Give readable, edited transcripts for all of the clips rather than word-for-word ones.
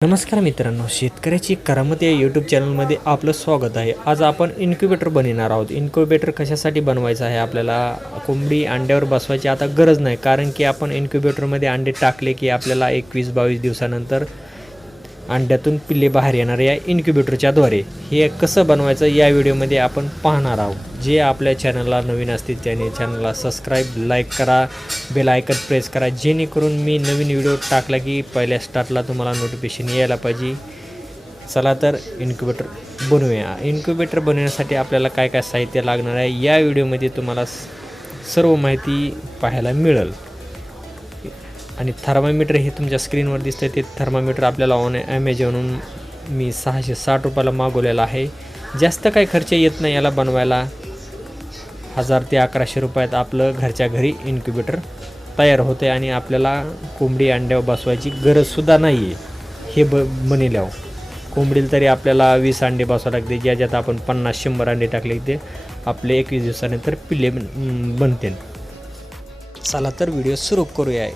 नमस्कार मित्रांनो, शेतकऱ्याची करामत या यूट्यूब चॅनलमध्ये आपलं स्वागत आहे. आज आपण इन्क्युबेटर बनवणार आहोत. इन्क्युबेटर कशासाठी बनवायचं आहे? आपल्याला कोंबडी अंड्यावर बसवायची आता गरज नाही, कारण की आपण इन्क्युबेटरमध्ये अंडे टाकले की आपल्याला 21-22 दिवसानंतर अंड्यातून पिल्ले बाहेर येणार या इन्क्युबेटरच्याद्वारे. हे कसं बनवायचं या व्हिडिओमध्ये आपण पाहणार आहोत. जे आपल्या चॅनलला नवीन असतील त्याने चॅनलला सबस्क्राईब, लाईक करा, बेल आयकन प्रेस करा, जेणेकरून मी नवीन व्हिडिओ टाकला की पहिल्या स्टार्टला तुम्हाला नोटिफिकेशन यायला पाहिजे. चला तर इन्क्युबेटर बनवूया. इन्क्युबेटर बनवण्यासाठी आपल्याला काय काय साहित्य लागणार आहे या व्हिडिओमध्ये तुम्हाला सर्व माहिती पाहायला मिळेल. आणि थर्मामीटर हे तुमच्या स्क्रीनवर दिसतं, ते थर्मामीटर आपल्याला ॲमेझॉनहून मी 660 रुपयाला मागवलेला आहे. जास्त काही खर्च येत नाही याला बनवायला. 1000 ते 1100 रुपयात आपलं घरच्या घरी इन्क्युबेटर तयार होते आणि आपल्याला कोंबडी अंड्यावर बसवायची गरजसुद्धा नाही आहे. हे बनल्यावर कोंबडीला तरी आपल्याला 20 अंडे बसवावं लागते, ज्याच्यात आपण 50-100 अंडे टाकले ते आपले 21 दिवसानंतर पिल्ले बनतील. चला तर व्हिडिओ सुरू करूया.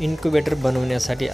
इन्क्युबेटर बनवण्यासाठी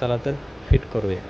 चला तर फिट करूया.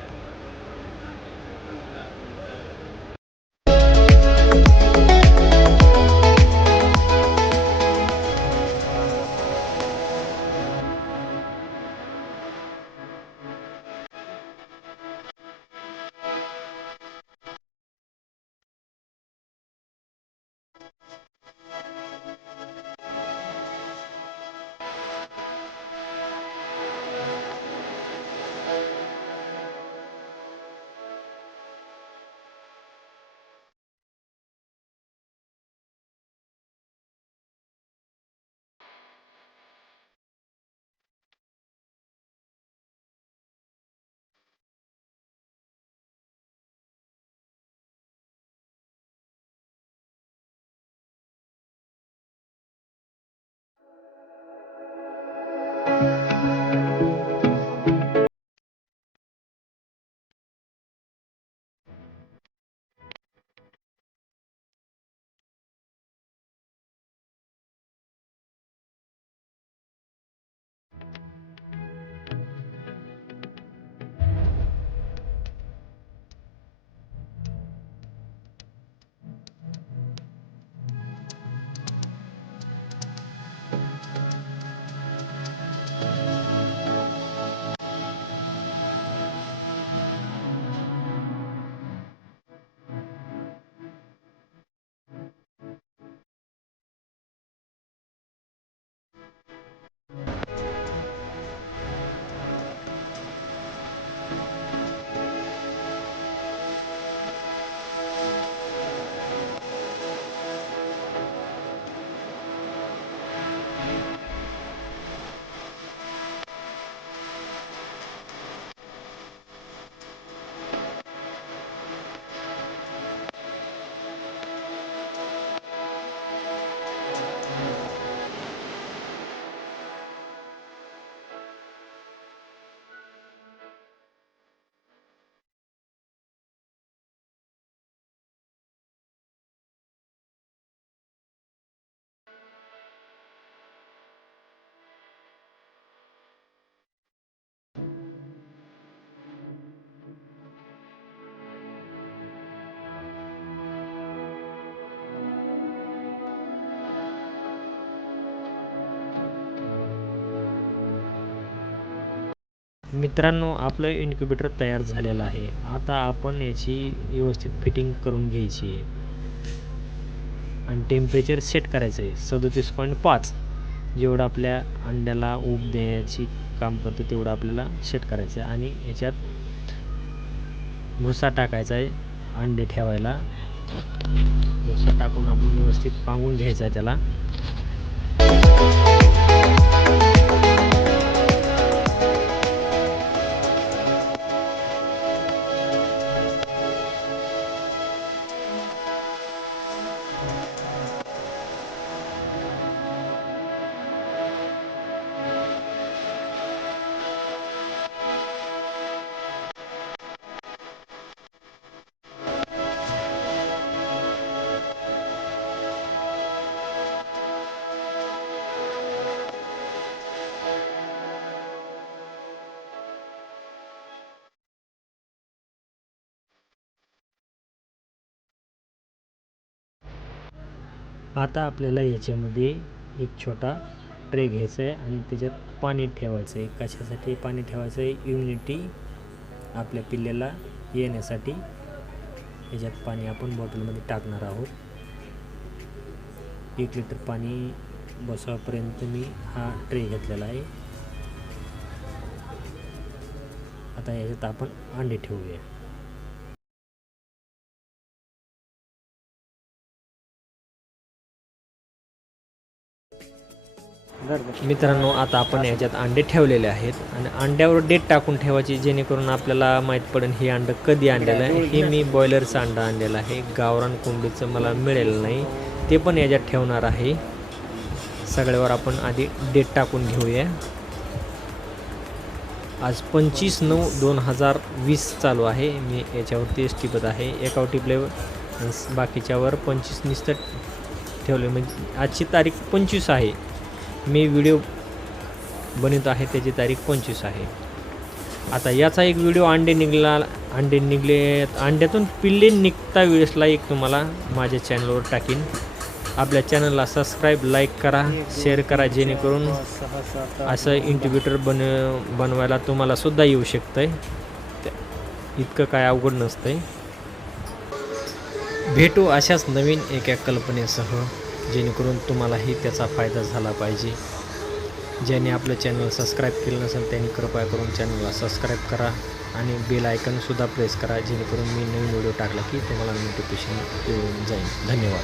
मित्रांनो, आपलं इन्क्युबेटर तयार झालेलं आहे. आता आपण याची व्यवस्थित फिटिंग करून घ्यायची आहे आणि टेम्परेचर सेट करायचं आहे 37.5. जेवढं आपल्या अंड्याला ऊब देण्याची काम करतो तेवढं आपल्याला सेट करायचं आहे. आणि याच्यात भुसा टाकायचा आहे अंडे ठेवायला. भुसा टाकून आपण व्यवस्थित पांगून घ्यायचा आहे त्याला. आता आपल्याला याच्यामध्ये एक छोटा ट्रे घ्यायचा आहे आणि त्याच्यात पाणी ठेवायचं आहे. कशासाठी पाणी ठेवायचं आहे? इम्युनिटी आपल्या पिल्ल्याला येण्यासाठी याच्यात पाणी आपण बॉटलमध्ये टाकणार आहोत. 1 लिटर पाणी बसापर्यंत मी हा ट्रे घेतलेला आहे. आता याच्यात आपण अंडे ठेवूया. मित्रांनो, आता आपण याच्यात अंडे ठेवलेले आहेत आणि अंड्यावर डेट टाकून ठेवायची, जेणेकरून आपल्याला माहीत पडेल हे अंडं कधी आणलेलं आहे. हे मी बॉयलरचं अंडं आणलेलं आहे, गावरान कोंबडीचं मला मिळेल नाही, ते पण याच्यात ठेवणार आहे. सगळ्यावर आपण आधी डेट टाकून घेऊया. आज 25/9/2020 चालू आहे. मी याच्यावरती टिपत आहे, एकावर टिपल्यावर बाकीच्यावर 25 नुसतं ठेवले. म्हणजे आजची तारीख 25 आहे. मी व्हिडिओ बनवत आहे त्याची तारीख 25 आहे. आता याचा एक व्हिडिओ अंडे निघले, अंड्यातून पिल्ले निघता वेळेसला एक तुम्हाला माझ्या चॅनलवर टाकीन. आपल्या चॅनलला सबस्क्राईब, लाईक करा, शेअर करा, जेणेकरून असं इन्क्युबेटर बनवायला तुम्हाला सुद्धा येऊ शकतं आहे. इतकं काय अवघड नसतं आहे. भेटू अशाच नवीन एका कल्पनेसह, जेणेकरून तुम्हालाही त्याचा फायदा झाला पाहिजे. ज्याने आपलं चॅनल सबस्क्राईब केलं नसेल त्यांनी कृपया करून चॅनलला सबस्क्राईब करा आणि बेल आयकॉनसुद्धा प्रेस करा, जेणेकरून मी नवीन व्हिडिओ टाकला की तुम्हाला नोटिफिकेशन येऊन जाईल. धन्यवाद.